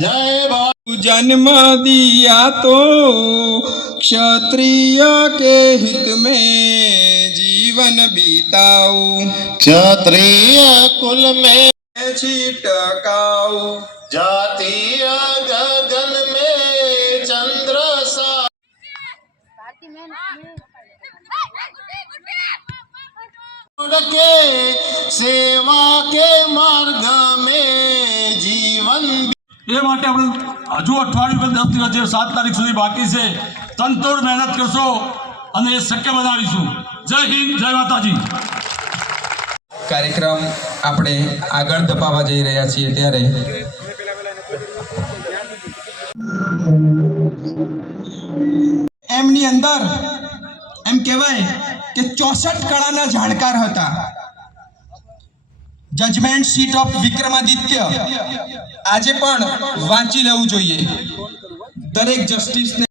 जय जन्म दिया तो क्षत्रिय के हित में जीवन बिताऊ। क्षत्रिय कुल में छिटकाऊ। जा के સેવા કે માર્ગ મે જીવન એ માટે આપણે હજુ અઠવાડિયું દસ દિવસ છે સાત તારીખ સુધી બાકી છે. તનતોડ મહેનત કરશો અને એ શક્ય બનાવીશું. જય હિન્દ જય માતાજી. કાર્યક્રમ આપણે આગળ ધપાવવા જઈ રહ્યા છીએ ત્યારે. એમની અંદર એમ કહેવાય કે ચોસઠ કળાના જાણકાર હતા. જજમેન્ટ સીટ ઓફ વિક્રમાદિત્ય આજે પણ વાંચી લેવું જોઈએ. દરેક જસ્ટિસને